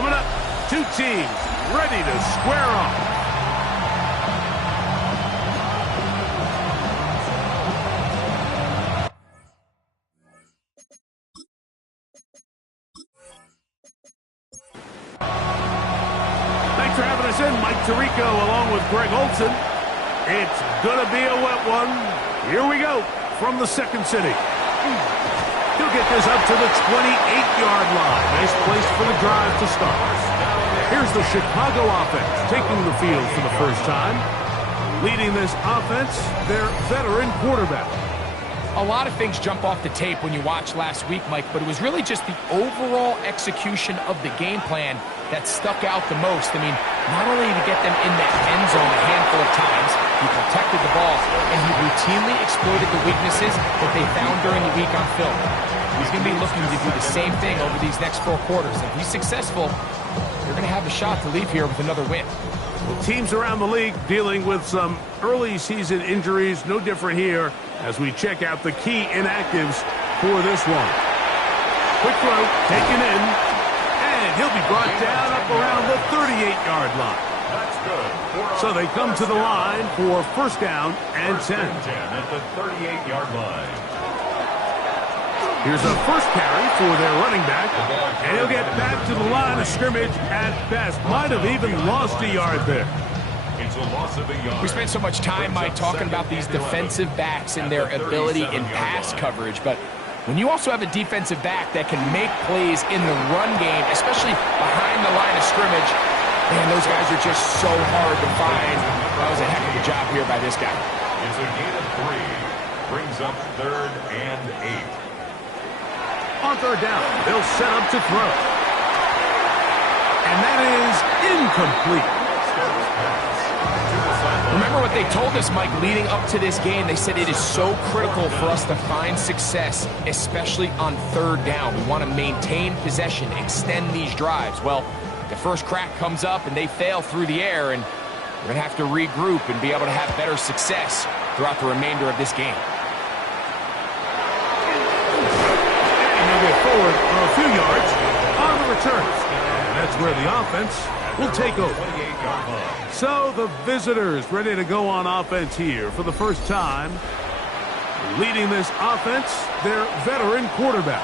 Coming up, two teams ready to square off. Thanks for having us in, Mike Tirico along with Greg Olson. It's going to be a wet one. Here we go from the second city. He'll get this up to the 28-yard line. Nice place for the drive to start. Here's the Chicago offense taking the field for the first time. Leading this offense, their veteran quarterback. A lot of things jump off the tape when you watch last week, Mike, but it was really just the overall execution of the game plan that stuck out the most. I mean, not only did he get them in that end zone a handful of times, he protected the ball, and he routinely exploited the weaknesses that they found during the week on film. He's going to be looking to do the same thing over these next 4 quarters. If he's successful, they're going to have a shot to leave here with another win. Well, teams around the league dealing with some early season injuries. No different here as we check out the key inactives for this one. Quick throw, taken in, and he'll be brought down up around the 38-yard line. That's good. So they come to the line for first down and 10. At the 38-yard line. Here's a first carry for their running back, and he'll get back to the line of scrimmage at best. Might have even lost a yard there. It's a loss of a yard. We spent so much time, Mike, talking about these defensive backs and their ability in pass coverage, but when you also have a defensive back that can make plays in the run game, especially behind the line of scrimmage, man, those guys are just so hard to find. That was a heck of a job here by this guy. It's a gain of 3. Brings up 3rd and 8. On third down, they'll set up to throw. And that is incomplete. Remember what they told us, Mike, leading up to this game. They said it is so critical for us to find success, especially on third down. We want to maintain possession, extend these drives. Well, the first crack comes up and they fail through the air, and we're going to have to regroup and be able to have better success throughout the remainder of this game. Forward a few yards on the return. And that's where the offense will take over. So the visitors ready to go on offense here for the first time. Leading this offense, their veteran quarterback.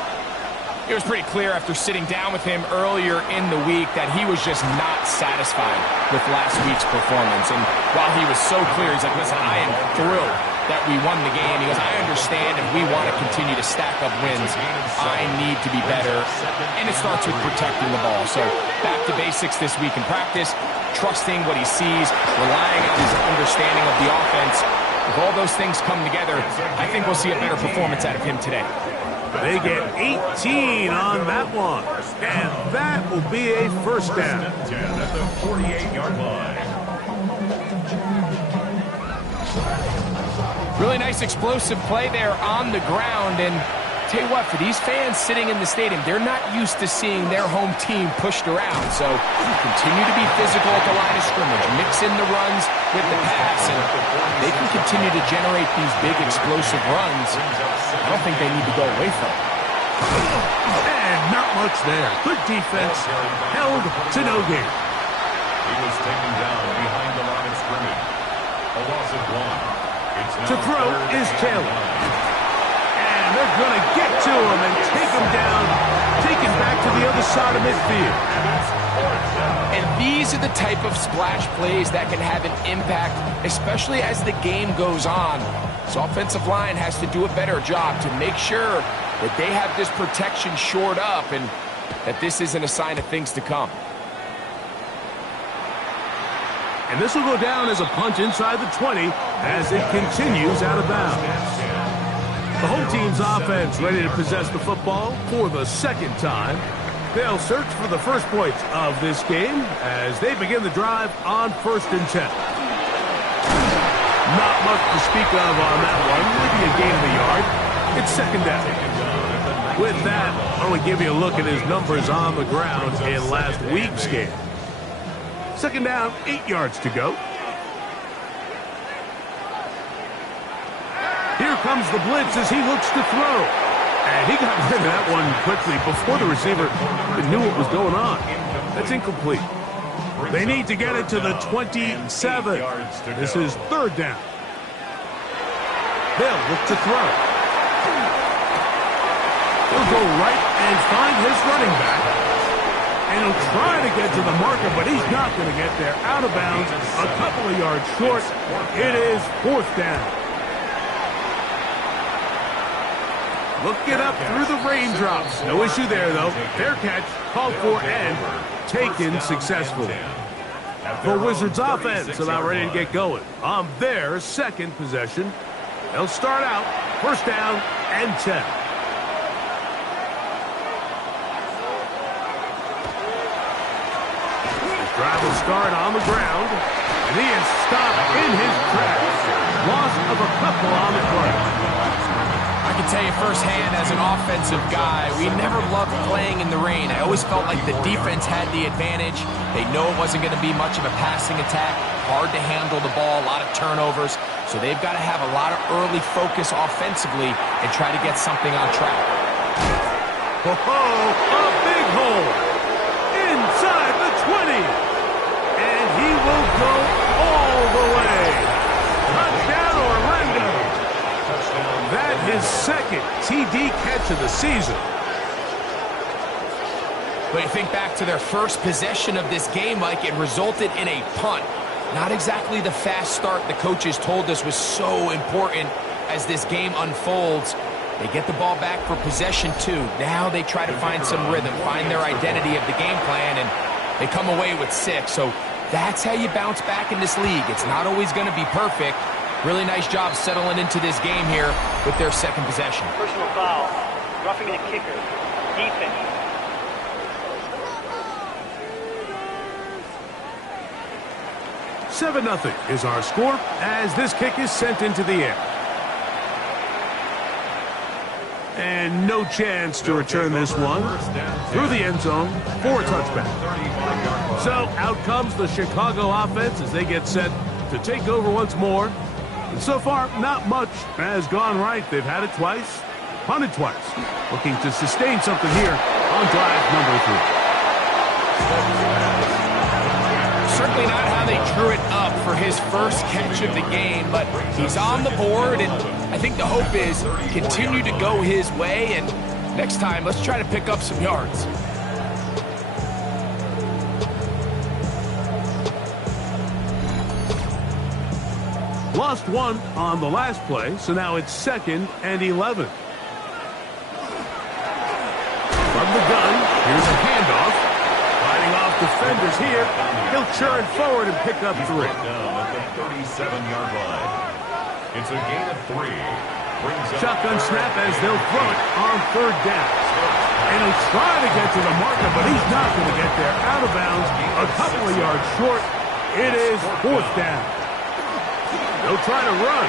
It was pretty clear after sitting down with him earlier in the week that he was just not satisfied with last week's performance. And while he was so clear, he's like, listen, I am thrilled that we won the game. He goes, I understand if we want to continue to stack up wins, I need to be better. And it starts with protecting the ball. So back to basics this week in practice, trusting what he sees, relying on his understanding of the offense. If all those things come together, I think we'll see a better performance out of him today. They get 18 on that one. And that will be a first down. At the 48-yard line. Really nice explosive play there on the ground. And tell you what, for these fans sitting in the stadium, they're not used to seeing their home team pushed around. So continue to be physical at the line of scrimmage. Mix in the runs with the pass. And they can continue to generate these big explosive runs. I don't think they need to go away from it. And not much there. Good defense. Held to no gain. He was taken down behind the line of scrimmage. A loss of 1. To throw is Taylor. And they're going to get to him and take him down. Take him back to the other side of midfield. And these are the type of splash plays that can have an impact, especially as the game goes on. So offensive line has to do a better job to make sure that they have this protection shored up and that this isn't a sign of things to come. And this will go down as a punch inside the 20 as it continues out of bounds. The home team's offense ready to possess the football for the second time. They'll search for the first points of this game as they begin the drive on 1st and 10. Not much to speak of on that one. Maybe a gain of a yard. It's 2nd down. With that, I want to give you a look at his numbers on the ground in last week's game. 2nd down, 8 yards to go. Here comes the blitz as he looks to throw. And he got rid of that one quickly before the receiver even knew what was going on. That's incomplete. They need to get it to the 27. This is third down. They'll look to throw. He'll go right and find his running back. And he'll try to get to the marker, but he's not going to get there. Out of bounds, a couple of yards short. It is fourth down. Looking up through the raindrops. No issue there, though. Fair catch, called for, and taken successfully. The Wizards offense about ready to get going on their second possession. They'll start out first down and 10. Drive will start on the ground, and he is stopped in his tracks. Loss of a couple on the play. I can tell you firsthand, as an offensive guy, we never loved playing in the rain. I always felt like the defense had the advantage. They know it wasn't going to be much of a passing attack, hard to handle the ball, a lot of turnovers. So they've got to have a lot of early focus offensively and try to get something on track. Oh, a big hole inside the 20. And he will go all the way. Touchdown, Orlando. That his second TD catch of the season. But you think back to their first possession of this game, Mike, it resulted in a punt. Not exactly the fast start the coaches told us was so important as this game unfolds. They get the ball back for possession 2. Now they try to find some rhythm, find their identity of the game plan, and they come away with 6. So that's how you bounce back in this league. It's not always going to be perfect. Really nice job settling into this game here with their second possession. Personal foul, roughing the kicker, defense. Seven 0 is our score as this kick is sent into the air. And no chance to return this one through the end zone for a touchback. So out comes the Chicago offense as they get set to take over once more. And so far, not much has gone right. They've had it twice, punted twice. Looking to sustain something here on drive number 3. Certainly not how they drew it up for his first catch of the game, but he's on the board, and I think the hope is continue to go his way, and next time, let's try to pick up some yards. Lost one on the last play, so now it's 2nd and 11. From the gun, here's a handoff. Fighting off defenders here. He'll churn forward and pick up 3. Down at the 37-yard line. It's a gain of 3. Shotgun snap as they'll throw it on third down. And he'll try to get to the marker, but he's not going to get there. Out of bounds, a couple of yards short. It is fourth down. They'll try to run.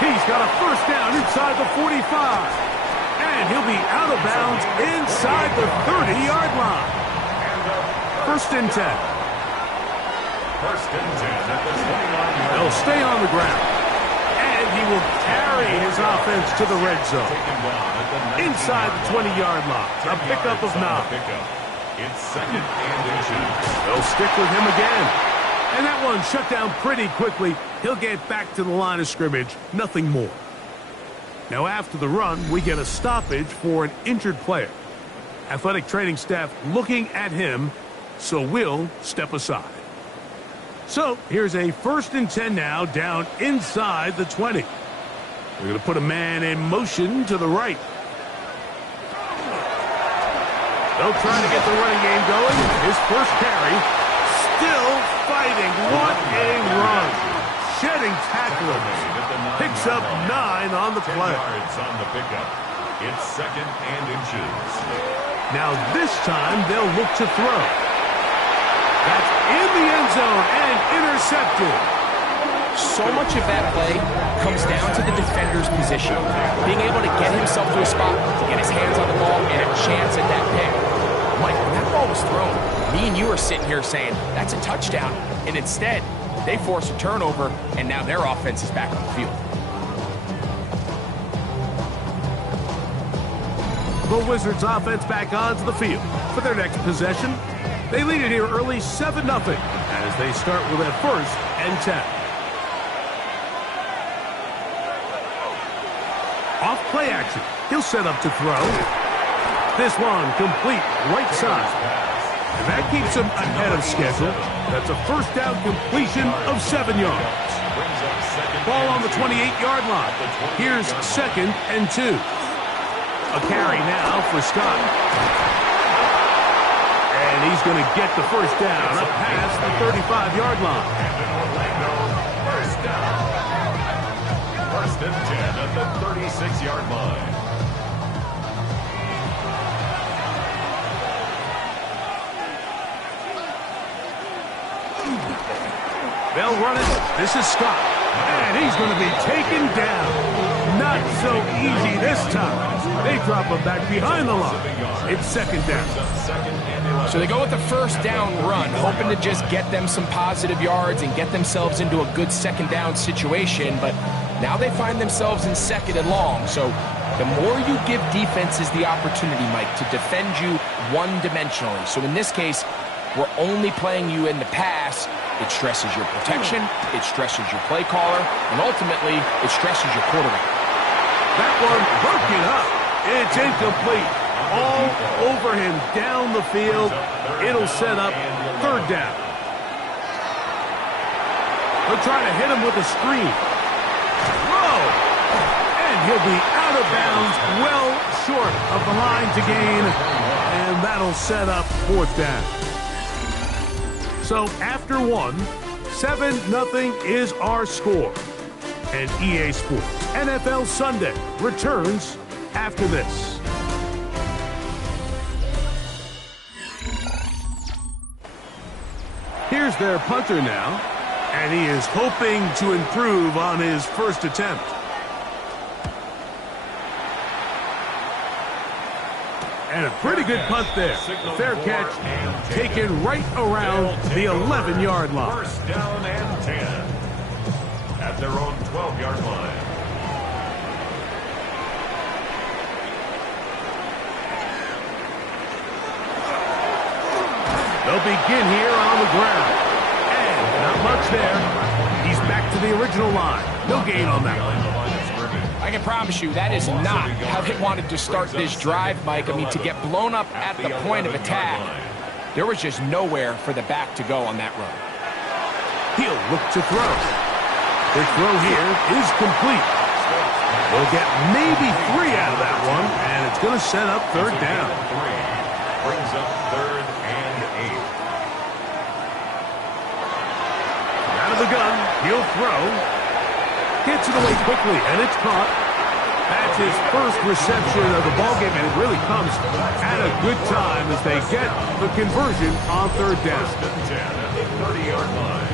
He's got a first down inside the 45. And he'll be out of bounds inside the 30-yard line. First and 10. First and 10 at the 29-yard line. They'll stay on the ground. And he will carry his offense to the red zone. Inside the 20-yard line. A pickup of 9. It's 2nd and inches. They'll stick with him again. And that one shut down pretty quickly. He'll get back to the line of scrimmage. Nothing more. Now after the run, we get a stoppage for an injured player. Athletic training staff looking at him, so we'll step aside. So here's a 1st and 10 now down inside the 20. We're going to put a man in motion to the right. They'll try to get the running game going. His first carry. Still fighting. What a run. Shedding tackles. Picks up 9 on the play. Yards on the pickup. It's 2nd and inches. Now this time they'll look to throw. That's in the end zone and intercepted. So much of that play comes down to the defender's position. Being able to get himself to a spot, to get his hands on the ball, and a chance at that pick. Mike, when that ball was thrown, me and you are sitting here saying, that's a touchdown. And instead, they force a turnover, and now their offense is back on the field. The Wizards offense back onto the field for their next possession. They lead it here early 7-0 as they start with a 1st and 10. Off play action. He'll set up to throw. This one complete right side. And that keeps him ahead of schedule. That's a first down completion of 7 yards. Ball on the 28-yard line. Here's 2nd and 2. A carry now for Scott. And he's going to get the first down up past the 35-yard line. First down. 1st and 10 at the 36-yard line. They'll run it. This is Scott. And he's going to be taken down. Not so easy this time. They drop him back behind the line. It's 2nd down. So they go with the first down run, hoping to just get them some positive yards and get themselves into a good 2nd down situation. But now they find themselves in 2nd and long. So the more you give defenses the opportunity, Mike, to defend you one-dimensionally. So in this case, we're only playing you in the pass. It stresses your protection, it stresses your play caller, and ultimately, it stresses your quarterback. That one broken up. It's incomplete. All over him down the field. It'll set up 3rd down. They'll try to hit him with a screen. Whoa! And he'll be out of bounds, well short of the line to gain. And that'll set up 4th down. So after 1, 7-0 is our score. And EA Sports NFL Sunday returns after this. Here's their punter now, and he is hoping to improve on his first attempt. And a pretty good punt there. A fair catch taken right around the 11-yard line. 1st down and 10 at their own 12-yard line. They'll begin here on the ground. And not much there. He's back to the original line. No gain on that one. I can promise you that is not how they wanted to start this drive, Mike. I mean, to get blown up at the point of attack, there was just nowhere for the back to go on that run. He'll look to throw. The throw here is complete. They'll get maybe 3 out of that one, and it's going to set up 3rd down. Brings up 3rd and 8. Out of the gun, he'll throw. Gets it away quickly, and it's caught. That's his first reception of the ballgame, and it really comes at a good time as they get the conversion on 3rd down. 1st and 10 at the 30-yard line.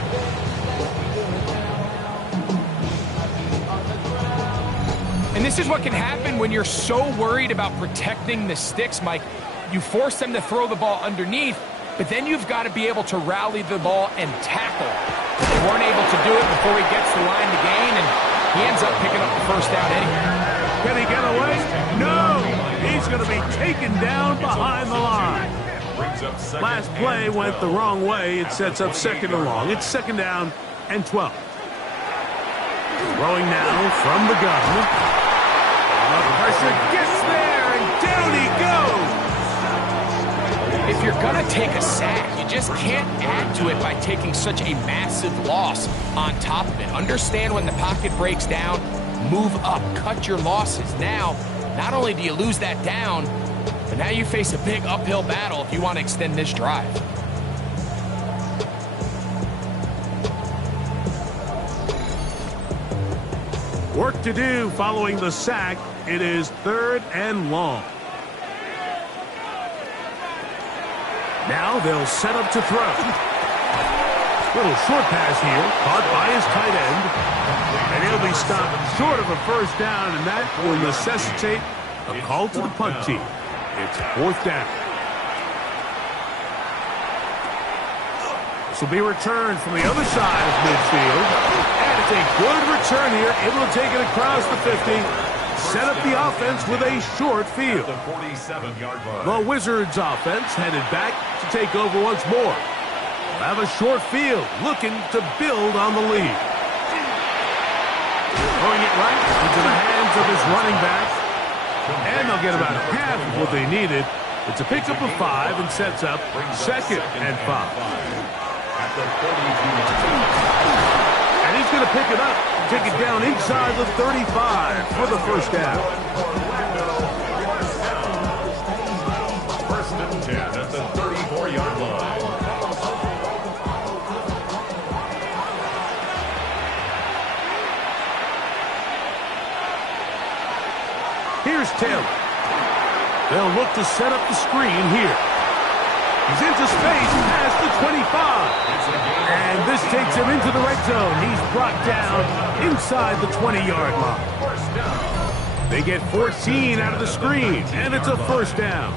And this is what can happen when you're so worried about protecting the sticks, Mike. You force them to throw the ball underneath, but then you've got to be able to rally the ball and tackle. They weren't able to do it before he gets the line to gain, and he ends up picking up the first down anyway. Can he get away? No! He's going to be taken down behind the line. Last play went the wrong way. It sets up 2nd and long. It's 2nd down and 12. Throwing now from the gun. The pressure gets there, and down he goes. If you're going to take a sack, you just can't add to it by taking such a massive loss on top of it. Understand when the pocket breaks down, move up, cut your losses. Now, not only do you lose that down, but now you face a big uphill battle if you want to extend this drive. Work to do following the sack. It is 3rd and long. Now they'll set up to throw. Little short pass here, caught by his tight end. And he'll be stopped short of a first down, and that will necessitate a call to the punt team. It's 4th down. This will be returned from the other side of midfield. And it's a good return here, able to take it across the 50. set up the offense with a short field. The 47-yard line. The Wizards offense headed back to take over once more. They'll have a short field, looking to build on the lead. Throwing it right into the hands of his running back. And they'll get about half of what they needed. It's a pickup of 5 and sets up 2nd and 5. At the 42-yard line. And he's going to pick it up, take it down inside the 35 for the first down. First and 10 at the 34-yard line. Here's Taylor. They'll look to set up the screen here. He's into space past the 25. And this takes him into the red zone. He's brought down inside the 20-yard line. They get 14 out of the screen, and it's a first down.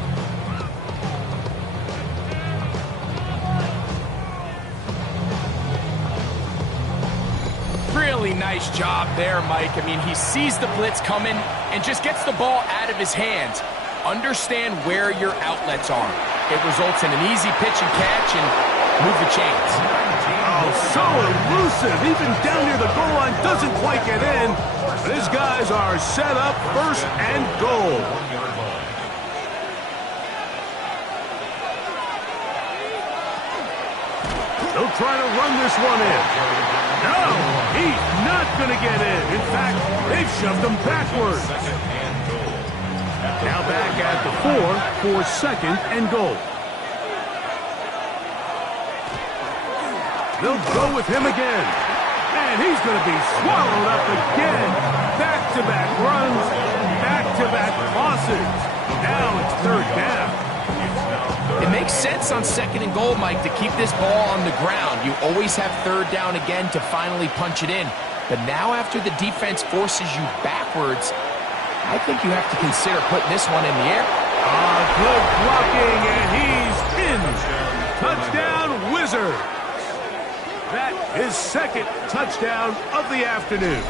Really nice job there, Mike. I mean, he sees the blitz coming and just gets the ball out of his hands. Understand where your outlets are. It results in an easy pitch and catch and move the chains. Oh, so elusive. Even down near the goal line, doesn't quite get in. But his guys are set up first and goal. They'll try to run this one in. No, he's not going to get in. In fact, they've shoved him backwards. Now back at the 4 for 2nd and goal. They'll go with him again. And he's going to be swallowed up again. Back-to-back runs, back-to-back losses. Now it's 3rd down. It makes sense on 2nd and goal, Mike, to keep this ball on the ground. You always have 3rd down again to finally punch it in. But now after the defense forces you backwards, I think you have to consider putting this one in the air. Good blocking, and he's in. Touchdown, Wizards. That is 2nd touchdown of the afternoon.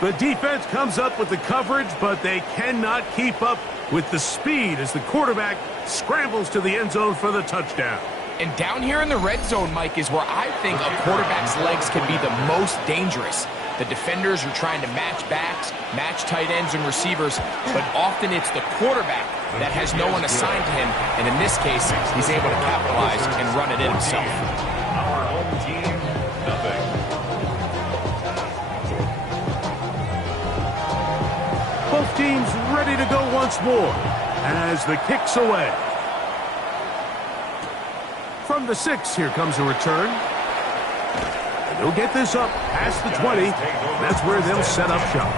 The defense comes up with the coverage, but they cannot keep up with the speed as the quarterback scrambles to the end zone for the touchdown. And down here in the red zone, Mike, is where I think a quarterback's legs can be the most dangerous. The defenders are trying to match backs, match tight ends and receivers, but often it's the quarterback that has no one assigned to him, and in this case, he's able to capitalize and run it in himself. Our home team, nothing. Both teams ready to go once more as the kick's away. From the 6, here comes a return. And they'll get this up past the 20. That's where they'll set up shop.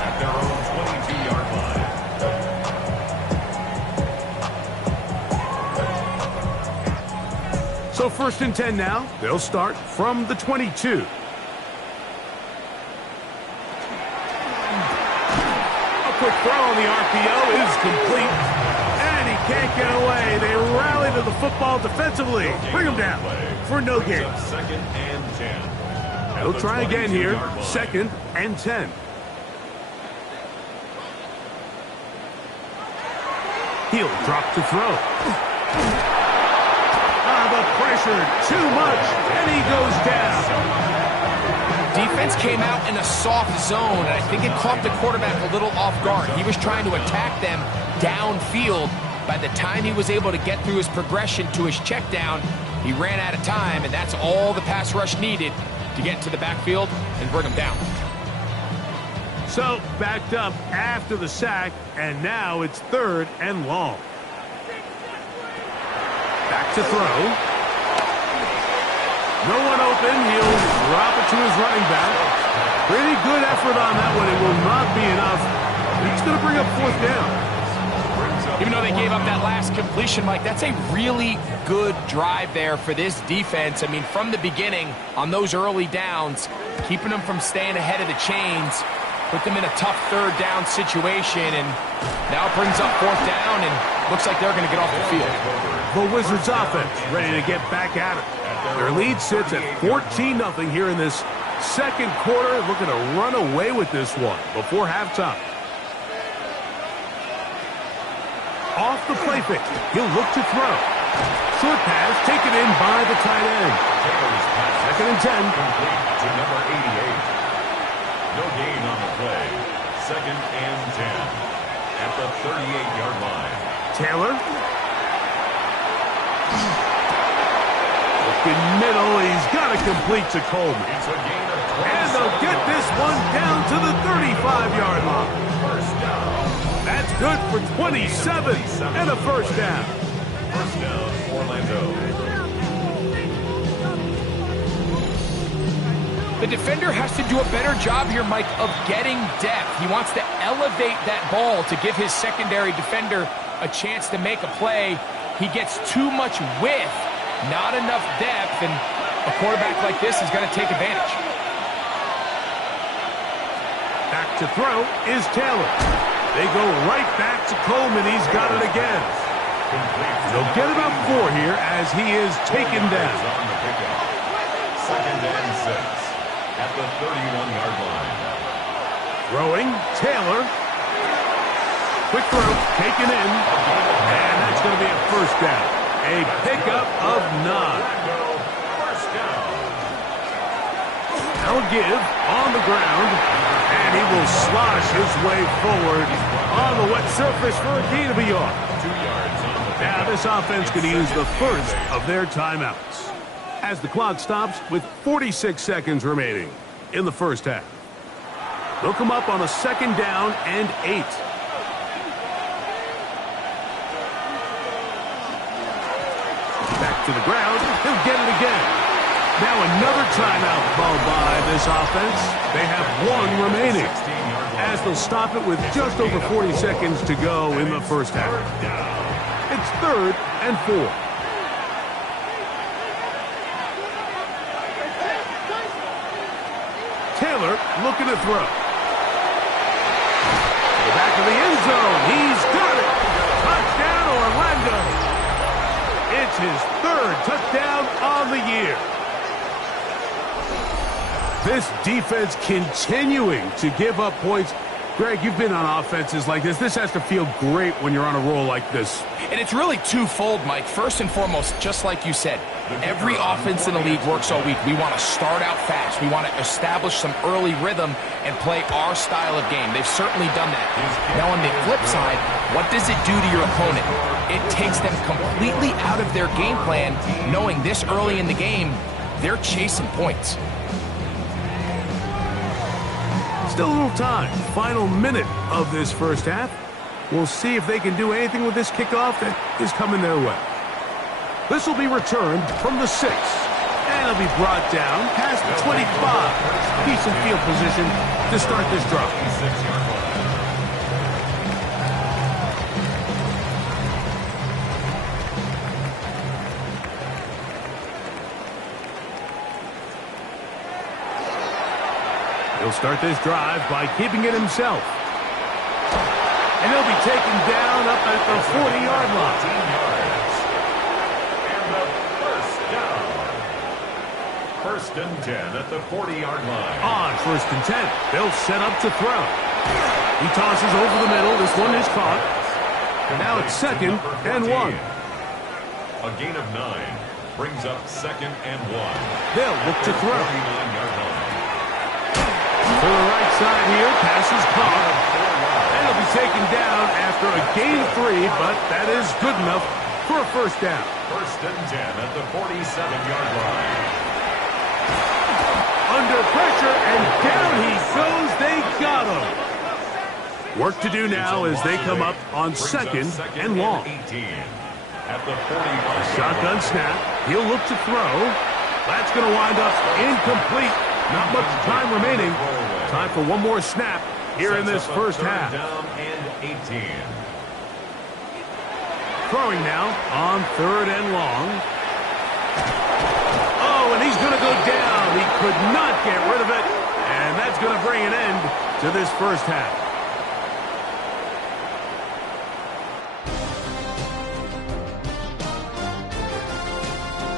At their own 22-yard line. So 1st and 10 now. They'll start from the 22. Quick throw on the RPO is complete. And he can't get away. They rally to the football defensively. Bring him down for no gain. 2nd and 10. They'll try again here. 2nd and 10. He'll drop to throw. The pressure too much. And he goes down. Defense came out in a soft zone, and I think it caught the quarterback a little off guard. He was trying to attack them downfield. By the time he was able to get through his progression to his check down, he ran out of time, and that's all the pass rush needed to get to the backfield and bring him down. So, backed up after the sack, and now it's 3rd and long. Back to throw. No one open. He'll drop it to his running back. Pretty good effort on that one. It will not be enough. He's going to bring up 4th down. Even though they gave up that last completion, Mike, that's a really good drive there for this defense. I mean, from the beginning, on those early downs, keeping them from staying ahead of the chains, put them in a tough 3rd down situation, and now it brings up 4th down, and looks like they're going to get off the field. The Wizards offense ready to get back at it. Their lead sits at 14-0 here in this Second quarter, looking to run away with this one before halftime. Off the play fake. He'll look to throw. Short pass taken in by the tight end. Second and 10. Complete to number 88. No gain on the play. Second and 10 at the 38-yard line. Taylor. Looking middle. He's got to complete to Coleman. It's a gain of 20. And they'll get this one down to the 35-yard line. First down. That's good for 27 and a first down. First down, Orlando. The defender has to do a better job here, Mike, of getting depth. He wants to elevate that ball to give his secondary defender a chance to make a play. He gets too much width, not enough depth, and a quarterback like this is going to take advantage. Back to throw is Taylor. They go right back to Coleman. He's got it again. They'll get about 4 here as he is taken down. Second and 6 at the 31-yard line. Throwing, Taylor. Quick throw, taken in. And that's going to be a first down. A pickup of 9. First down. Now a give on the ground. And he will slosh his way forward on the wet surface for a gain of a yard. 2 yards on the Now this offense can use the first of their timeouts as the clock stops with 46 seconds remaining in the first half. They'll come up on a second down and 8. Back to the ground. He'll get it again. Now another timeout called by this offense. They have 1 remaining as they'll stop it with just over 40 seconds to go in the first half. It's 3rd and 4. Taylor looking to throw. To the back of the end zone. He's got it. Touchdown, Orlando. It's his 3rd touchdown on the year. This defense continuing to give up points. Greg, you've been on offenses like this. This has to feel great when you're on a roll like this. And it's really twofold, Mike. First and foremost, just like you said, every offense in the league works all week. We want to start out fast. We want to establish some early rhythm and play our style of game. They've certainly done that. Now, on the flip side, what does it do to your opponent? It takes them completely out of their game plan, knowing this early in the game, they're chasing points. Still a little time. Final minute of this first half. We'll see if they can do anything with this kickoff that is coming their way. This will be returned from the 6. And it'll be brought down past the 25. Decent field position to start this drive. He'll start this drive by keeping it himself. And he'll be taken down up at the 40-yard line. 10 yards. And the first down. First and 10 at the 40-yard line. On first and 10, they'll set up to throw. He tosses over the middle. This one is caught. Now it's second and 1. A gain of 9 brings up second and 1. They'll look to throw. 39-yard line. To the right side here, pass is caught. And it'll be taken down after a gain of 3, but that is good enough for a first down. First and 10 at the 47-yard line. Under pressure, and down he goes. They got him. Work to do now as they come up on second and long. 18 at the 41. Shotgun snap. He'll look to throw. That's going to wind up incomplete. Not much time remaining. Time for one more snap here in this first half. Down and 18. Throwing now on 3rd and long. Oh, and he's going to go down. He could not get rid of it. And that's going to bring an end to this first half.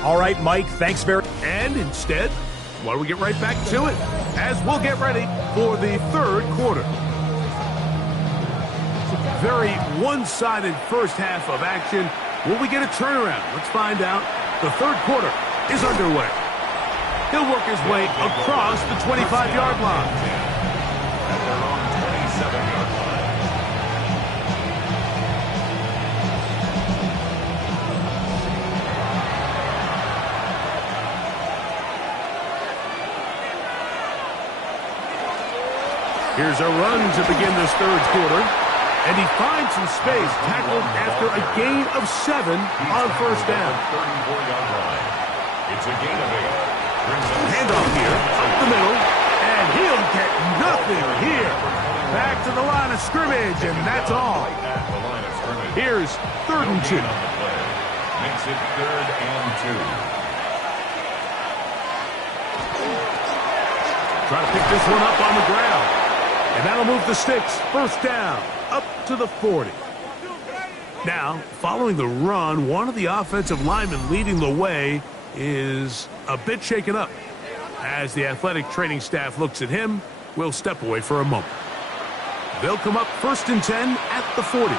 All right, Mike, thanks very much. And instead, why don't we get right back to it as we'll get ready for the third quarter. Very one-sided first half of action. Will we get a turnaround? Let's find out. The third quarter is underway. He'll work his way across the 25-yard line. At their own 27-yard line. Here's a run to begin this third quarter. And he finds some space, tackled after a gain of 7 on first down. 34-yard line. It's a gain of 8. Handoff here, up the middle, and he'll get nothing here. Back to the line of scrimmage, and that's all. At the line of scrimmage. Here's 3rd and 2. On the play. Makes it 3rd and 2. Try to pick this one up on the ground. And that'll move the sticks. First down, up to the 40. Now, following the run, one of the offensive linemen leading the way is a bit shaken up. As the athletic training staff looks at him, we'll step away for a moment. They'll come up 1st and 10 at the 40.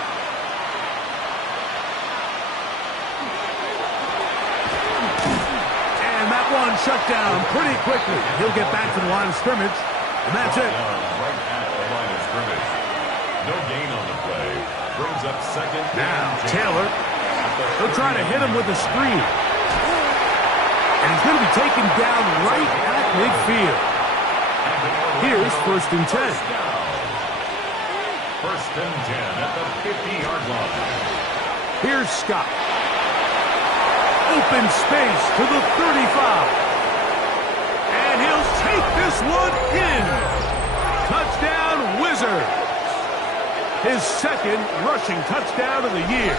And that one shut down pretty quickly. He'll get back to the line of scrimmage, and that's it. Right at the line of scrimmage. No gain on the play. Brings up 2nd Now, and 10. Taylor, he'll try to hit him with a screen. And he's going to be taken down right at midfield. Here's 1st and 10. 1st and 10 at the 50-yard line. Here's Scott. Open space to the 35. And he'll take this one in. Touchdown, Wizards. His 2nd rushing touchdown of the year.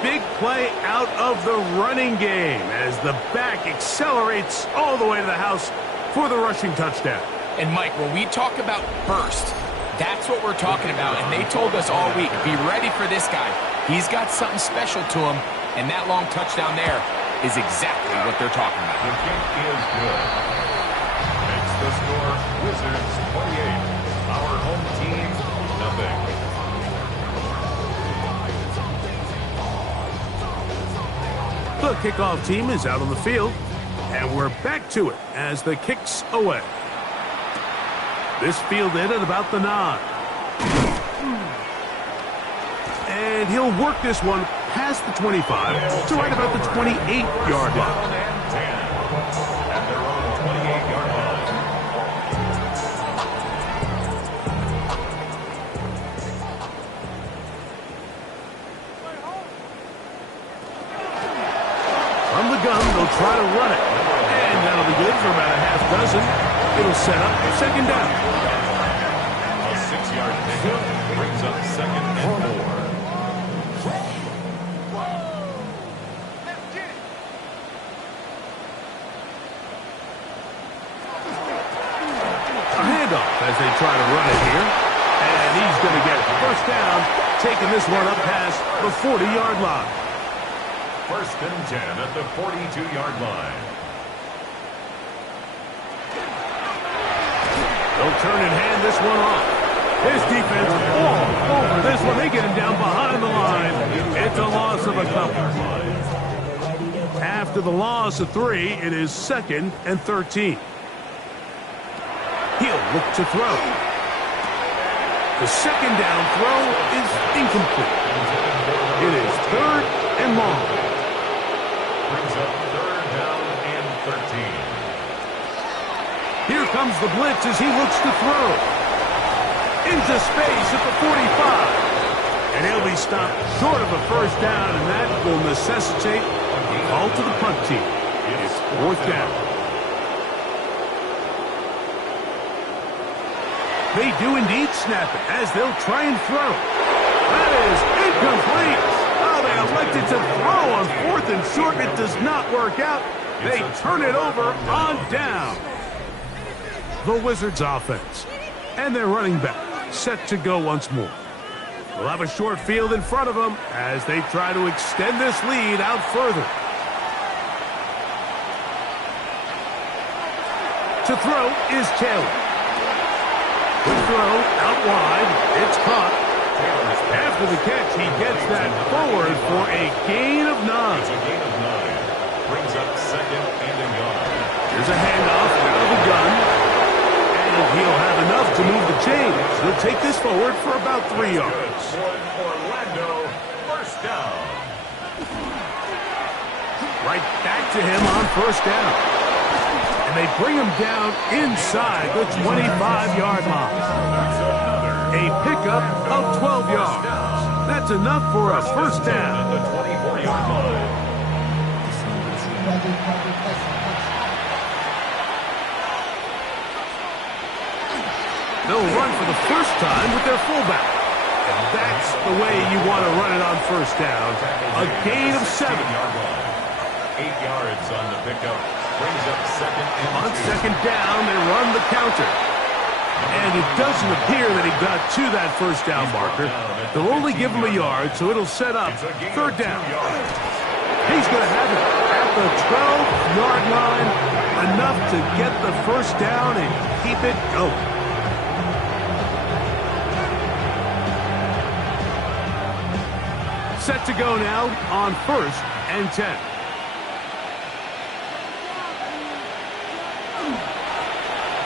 Big play out of the running game as the back accelerates all the way to the house for the rushing touchdown. And Mike, when we talk about burst, that's what we're talking about. And they told us all week, be ready for this guy. He's got something special to him, and that long touchdown there is exactly what they're talking about. The kick is good. Makes the score Wizards 28. Our home team, nothing. The kickoff team is out on the field, and we're back to it as the kick's away. This fielded at about the 9. And he'll work this one past the 25 to right about the 28-yard line. At their own 28-yard line. From the gun, they'll try to run it. And that'll be good for about a half dozen. It'll set up 2nd down. A 6-yard pickup brings up 2nd and 4. A handoff as they try to run it here. And he's going to get it. First down, taking this one up past the 40-yard line. 1st and 10 at the 42-yard line. They'll turn and hand this one off. His defense all over this one. They get him down behind the line. It's a loss of a couple. After the loss of 3, it is 2nd and 13. He'll look to throw. The 2nd down throw is incomplete. It is 3rd and long. Brings up 3rd down and 13. Here comes the blitz as he looks to throw. Into space at the 45. And he'll be stopped short of a first down, and that will necessitate a call to the punt team. It's 4th down. They do indeed snap it as they'll try and throw. That is incomplete. Oh, they elected to throw on 4th and short. It does not work out. They turn it over on down. The Wizards offense. And their running back set to go once more. They'll have a short field in front of them as they try to extend this lead out further. To throw is Taylor. Good throw, out wide. It's caught. After the catch, he gets that forward for a gain of 9. It's a gain of 9. Brings up second and a yard. Here's a handoff out of the gun. And he'll have enough to move the chains. He'll take this forward for about 3 yards. Orlando, first down. Right back to him on first down. And they bring him down inside the 25-yard line. A pickup of 12 yards. That's enough for a first down. The 24-yard line. They'll run for the first time with their fullback. And that's the way you want to run it on first down. A gain of 7. 8 yards on the pickup. Brings up second and On 2. second down, they run the counter. And it doesn't appear that he got to that first down marker. They'll only give him a yard, so it'll set up third down. He's going to have it at the 12-yard line. Enough to get the first down and keep it going. Set to go now on first and 10.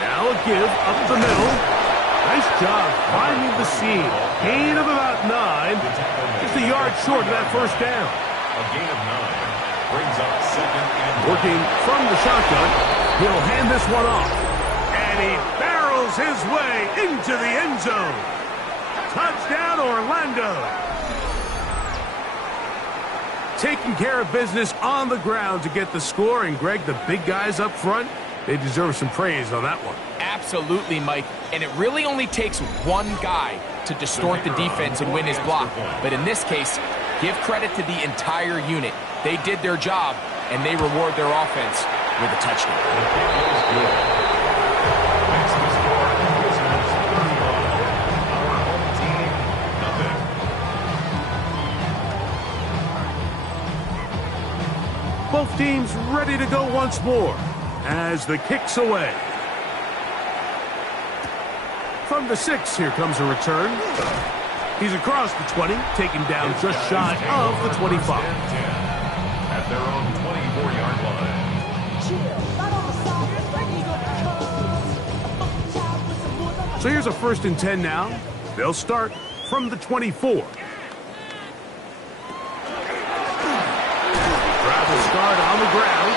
Now a give up the middle. Nice job finding the seam. Gain of about 9. Just a yard short of that first down. A gain of 9. Brings up second and Working from the shotgun, he'll hand this one off. And he barrels his way into the end zone. Touchdown, Orlando. Taking care of business on the ground to get the score. And, Greg, the big guys up front, they deserve some praise on that one. Absolutely, Mike. And it really only takes one guy to distort the defense and win his block. But in this case, give credit to the entire unit. They did their job, and they reward their offense with a touchdown. Both teams ready to go once more as the kick's away. From the 6, here comes a return. He's across the 20, taken down just shy of the 25. At their own 24-yard line. So here's a first and 10 now. They'll start from the 24. Start on the ground.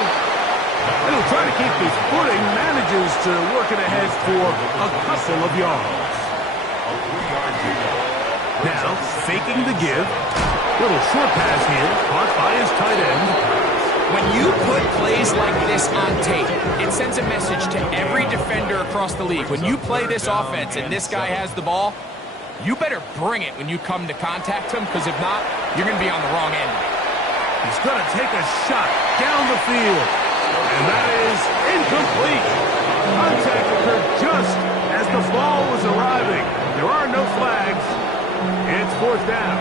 And he'll try to keep his footing. Manages to work it ahead for a couple of yards. Now, faking the give. Little short pass here. Caught by his tight end. When you put plays like this on tape, it sends a message to every defender across the league. When you play this offense and this guy has the ball, you better bring it when you come to contact him, because if not, you're going to be on the wrong end. He's going to take a shot down the field. And that is incomplete. Contact occurred just as the ball was arriving. There are no flags. It's fourth down.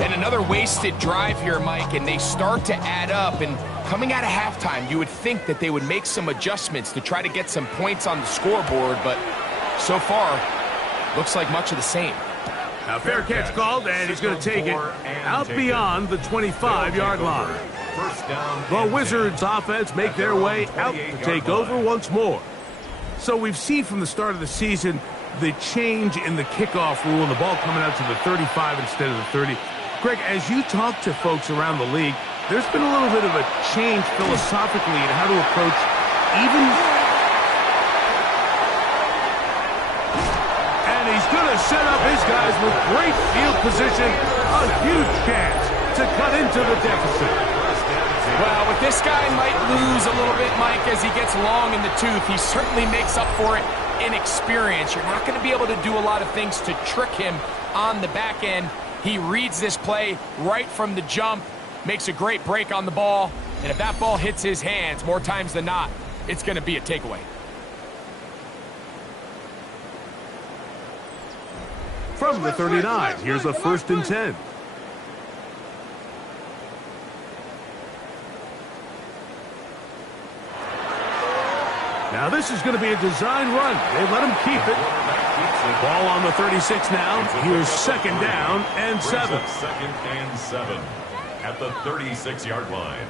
And another wasted drive here, Mike, and they start to add up. And coming out of halftime, you would think that they would make some adjustments to try to get some points on the scoreboard, but so far, looks like much of the same. A fair catch called, and he's going to take it out beyond the 25-yard line. The Wizards offense make their way out to take over once more. So we've seen from the start of the season the change in the kickoff rule and the ball coming out to the 35 instead of the 30. Greg, as you talk to folks around the league, there's been a little bit of a change philosophically in how to approach even... set up his guys with great field position. A huge chance to cut into the deficit. Well, with this guy might lose a little bit, Mike, as he gets long in the tooth. He certainly makes up for it in experience. You're not going to be able to do a lot of things to trick him on the back end. He reads this play right from the jump, makes a great break on the ball, and if that ball hits his hands more times than not, it's going to be a takeaway. From the 39, here's a first and 10. Now this is going to be a design run. They let him keep it. Ball on the 36 now. Here's second down and 7. Second and 7 at the 36-yard line.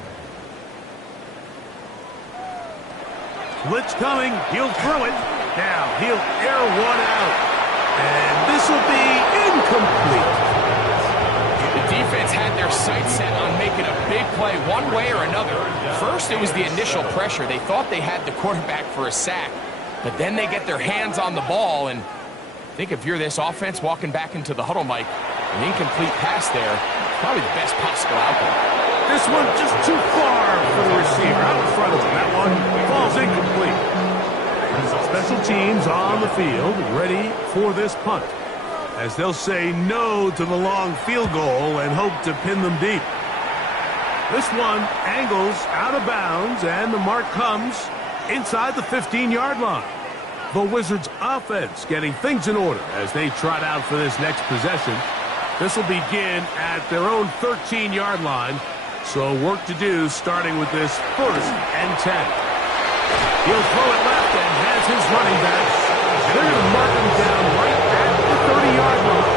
Blitz coming. He'll throw it. Now he'll air one out. And this will be incomplete. The defense had their sights set on making a big play one way or another. First, it was the initial pressure. They thought they had the quarterback for a sack, but then they get their hands on the ball, and I think if you're this offense walking back into the huddle, Mike, an incomplete pass there, probably the best possible outcome. This one just too far for the receiver. Out in front of him. That one falls incomplete. Special teams on the field, ready for this punt, as they'll say no to the long field goal and hope to pin them deep. This one angles out of bounds, and the mark comes inside the 15-yard line. The Wizards offense getting things in order as they trot out for this next possession. This will begin at their own 13-yard line, so work to do starting with this 1st and 10. He'll throw it left and has his running back. And they're going to mark him down right at the 30-yard line.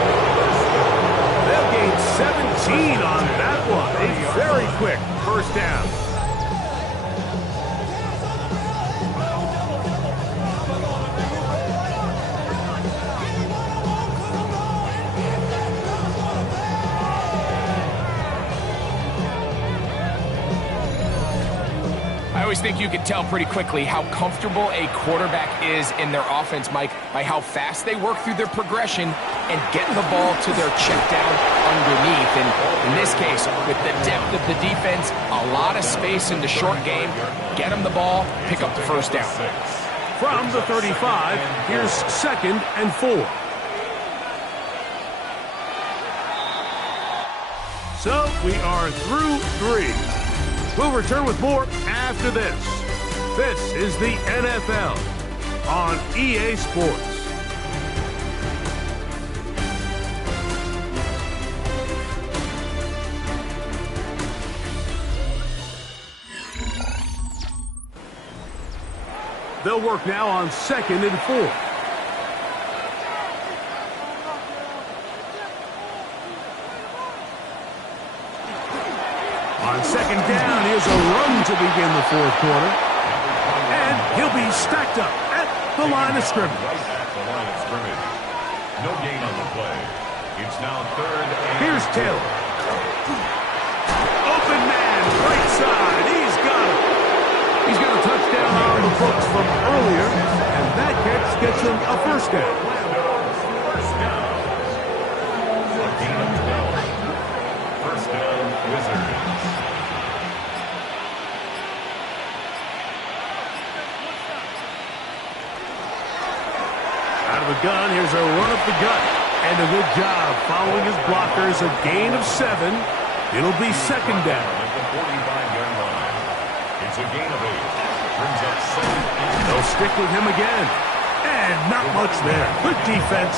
They'll gain 17 on that one. A very quick first down. I always think you can tell pretty quickly how comfortable a quarterback is in their offense, Mike, by how fast they work through their progression and get the ball to their check down underneath. And in this case, with the depth of the defense, a lot of space in the short game, get them the ball, pick up the first down. From the 35, here's 2nd and 4. So we are through 3. We'll return with more after this. This is the NFL on EA Sports. They'll work now on 2nd and 4. On 2nd down, here's a run to begin the 4th quarter. And he'll be stacked up at the line of scrimmage. Right at the line of scrimmage. No gain on the play. It's now 3rd and... Here's Taylor. Open man, right side. He's got it. He's got a touchdown on the books from earlier, and that catch gets him a first down. First down. A gain of 12. First down, Wizards. Out of the gun, here's a run up the gut. And a good job following his blockers. A gain of 7. It'll be 2nd down. At the 45-yard line. It's a gain of 8. Brings up 2nd. They'll stick with him again. And not much there. Good defense.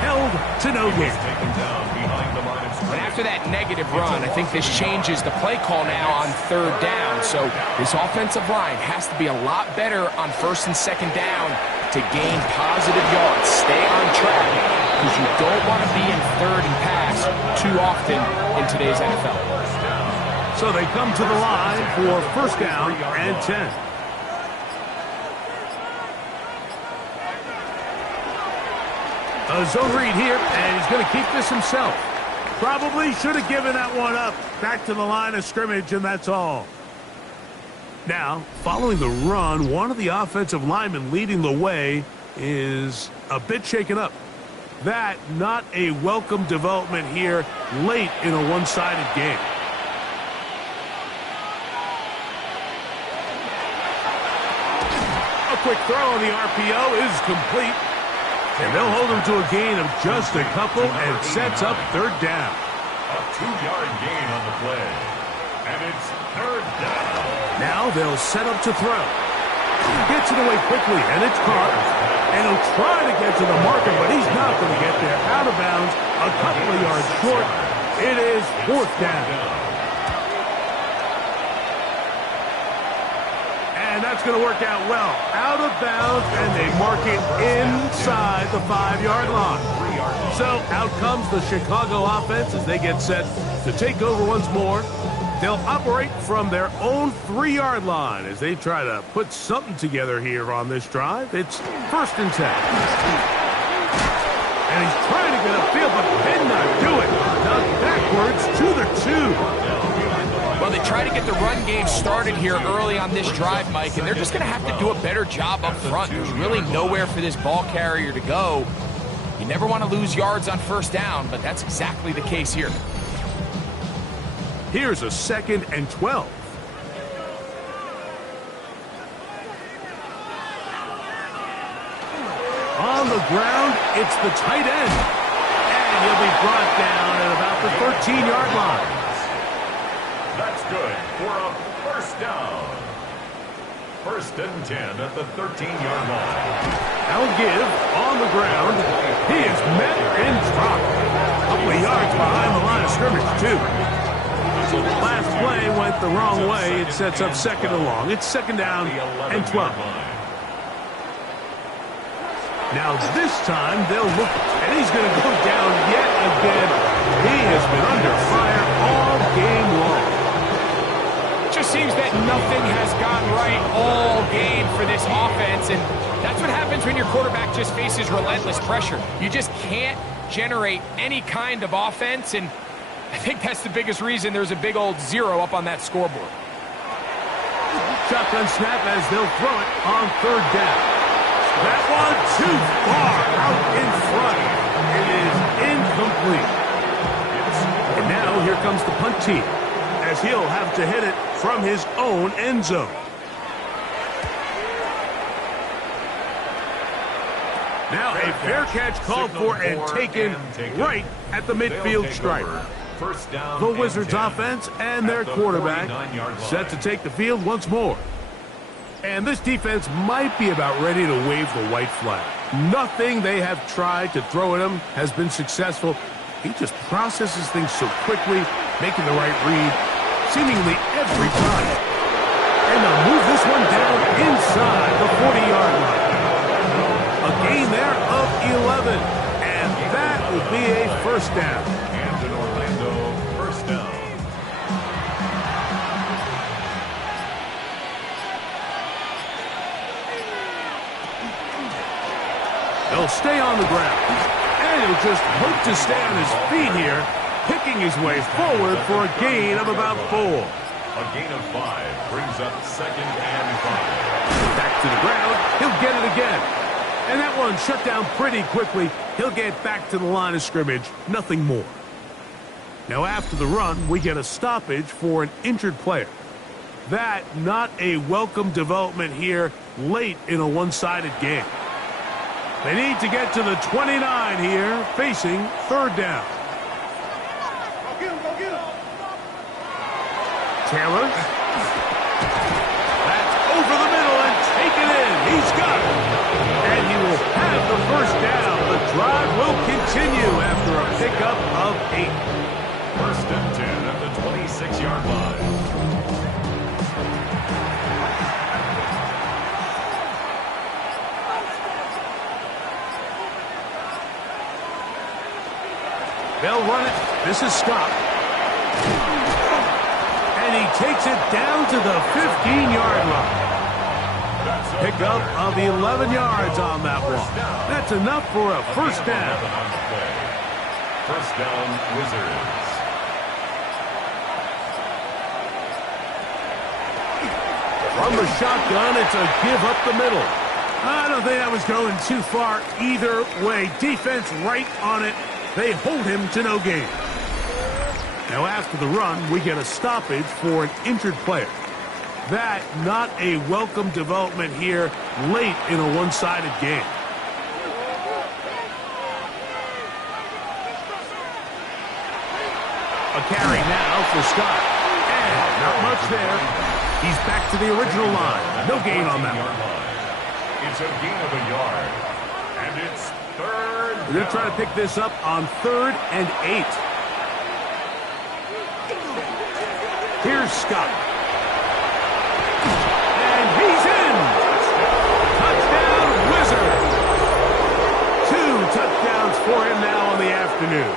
Held to no gain. Taken down behind the line of And scrimmage. after that negative run, I think this changes the play call now on 3rd down. So this offensive line has to be a lot better on 1st and 2nd down to gain positive yards. Stay on track, because you don't want to be in 3rd and pass too often in today's NFL. So they come to the line for first down and 10. A zone read here, and he's going to keep this himself. Probably should have given that one up. Back to the line of scrimmage, and that's all. Now, following the run, one of the offensive linemen leading the way is a bit shaken up. That, not a welcome development here late in a one-sided game. A quick throw on the RPO is complete. And they'll hold him to a gain of just a couple and sets up 3rd down. A 2-yard gain on the play. And it's 3rd down. Now they'll set up to throw. Gets it away quickly, and it's caught. And he'll try to get to the marker, but he's not going to get there. Out of bounds, a couple of yards short. It is 4th down. And that's going to work out well. Out of bounds, and they mark it inside the 5-yard line. So out comes the Chicago offense as they get set to take over once more. They'll operate from their own 3-yard line as they try to put something together here on this drive. It's 1st and 10. And he's trying to get upfield, but cannot do it. Now backwards to the 2. Well, they try to get the run game started here early on this drive, Mike, and they're just going to have to do a better job up front. There's really nowhere for this ball carrier to go. You never want to lose yards on 1st down, but that's exactly the case here. Here's a 2nd and 12. On the ground, it's the tight end. And he'll be brought down at about the 13-yard line. That's good for a 1st down. 1st and 10 at the 13-yard line. Now give on the ground. He is met and dropped. A couple of yards behind the line of scrimmage, too. So the last play went the wrong way. It sets up 2nd and long. It's 2nd down and 12. Now this time they'll look, and he's going to go down yet again. He has been under fire all game long. Just seems that nothing has gone right all game for this offense, and that's what happens when your quarterback just faces relentless pressure. You just can't generate any kind of offense, and I think that's the biggest reason there's a big old 0 up on that scoreboard. Shotgun snap as they'll throw it on 3rd down. That one too far out in front. It is incomplete. And now here comes the punt team as he'll have to hit it from his own end zone. Now a fair catch called for and taken right at the midfield stripe. The Wizards offense and their quarterback set to take the field once more. And this defense might be about ready to wave the white flag. Nothing they have tried to throw at him has been successful. He just processes things so quickly, making the right read seemingly every time. And they'll move this one down inside the 40-yard line. A gain there of 11. And that will be a 1st down. And an Orlando 1st down. He'll stay on the ground, and he'll just hope to stay on his feet here, picking his way forward for a gain of about 4. A gain of 5 brings up 2nd and 5. Back to the ground, he'll get it again. And that one shut down pretty quickly. He'll get back to the line of scrimmage, nothing more. Now after the run, we get a stoppage for an injured player. That not a welcome development here late in a one-sided game. They need to get to the 29 here, facing 3rd down. Taylor. That's over the middle and taken in. He's got it. And he will have the 1st down. The drive will continue after a pickup of 8. 1st and 10 at the 26-yard line. They'll run it. This is Scott. And he takes it down to the 15-yard line. Pickup of 11 yards on that one. That's enough for a 1st down. 1st down, Wizards. From the shotgun, it's a give up the middle. I don't think that was going too far either way. Defense right on it. They hold him to no gain. Now after the run, we get a stoppage for an injured player. That not a welcome development here late in a one-sided game. A carry now for Scott. And not much there. He's back to the original line. No gain on that one. It's a gain of a yard. And it's 3rd. They're going to try to pick this up on 3rd and 8. Here's Scott. And he's in. for him now on the afternoon.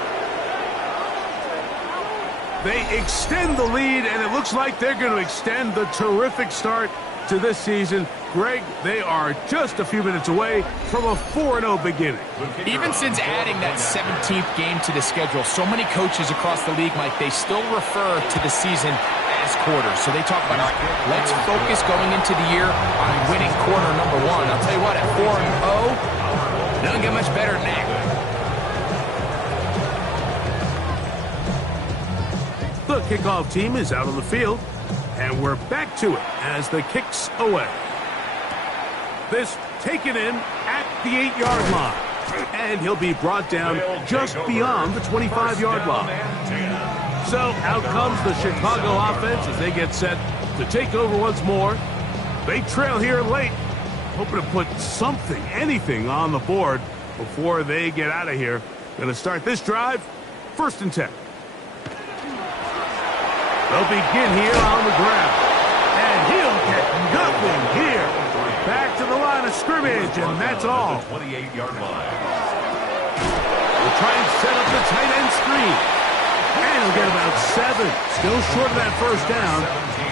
They extend the lead, and it looks like they're going to extend the terrific start to this season. Greg, they are just a few minutes away from a 4-0 beginning. Even since adding that 17th game to the schedule, so many coaches across the league, Mike, they still refer to the season as quarters. So they talk about, all right, let's focus going into the year on winning quarter number 1. I'll tell you what, at 4-0, doesn't get much better than that. The kickoff team is out on the field, and we're back to it as the kick's away. This taken in at the 8-yard line, and he'll be brought down just beyond the 25-yard line. So out comes the Chicago offense as they get set to take over once more. They trail here late, hoping to put something, anything on the board before they get out of here. Going to start this drive, 1st and 10. They'll begin here on the ground. And he'll get nothing here. Back to the line of scrimmage, and that's all. 28-yard line. We'll try and set up the tight end screen. And he'll get about 7. Still short of that 1st down.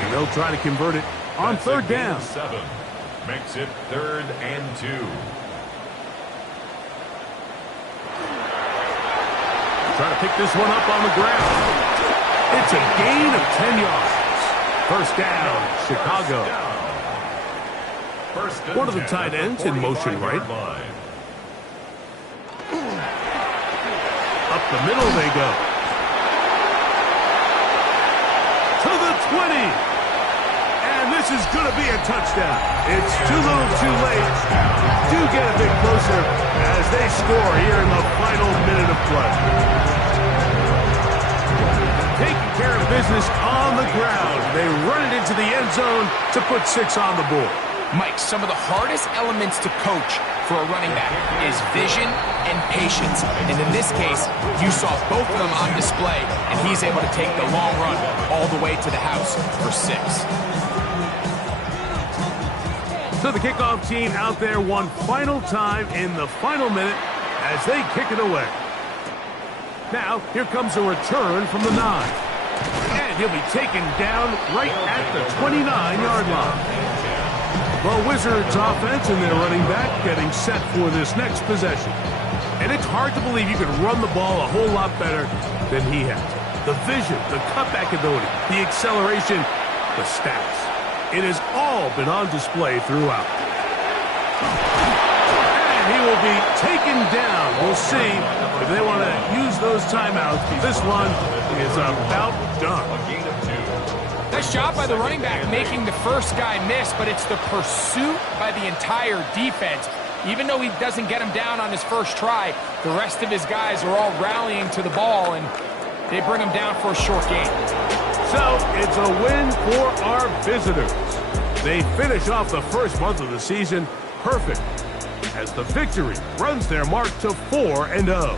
And they'll try to convert it on 3rd down. 7 makes it 3rd and 2. Try to pick this one up on the ground. It's a gain of 10 yards. 1st down, Chicago. One of the tight ends in motion right. Up the middle they go. To the 20. And this is going to be a touchdown. It's too little too late. Do get a bit closer as they score here in the final minute of play. Taking care of business on the ground. They run it into the end zone to put 6 on the board. Mike, some of the hardest elements to coach for a running back is vision and patience. And in this case, you saw both of them on display, and he's able to take the long run all the way to the house for 6. So the kickoff team out there one final time in the final minute as they kick it away. Now, here comes a return from the 9. And he'll be taken down right at the 29-yard line. The Wizards offense and their running back getting set for this next possession. And it's hard to believe you could run the ball a whole lot better than he has. The vision, the cutback ability, the acceleration, the stats. It has all been on display throughout. He will be taken down. We'll see if they want to use those timeouts. This one is about done. Nice job by the running back making the first guy miss, but it's the pursuit by the entire defense. Even though he doesn't get him down on his first try, the rest of his guys are all rallying to the ball, and they bring him down for a short gain. So it's a win for our visitors. They finish off the first month of the season perfect, as the victory runs their mark to 4-0.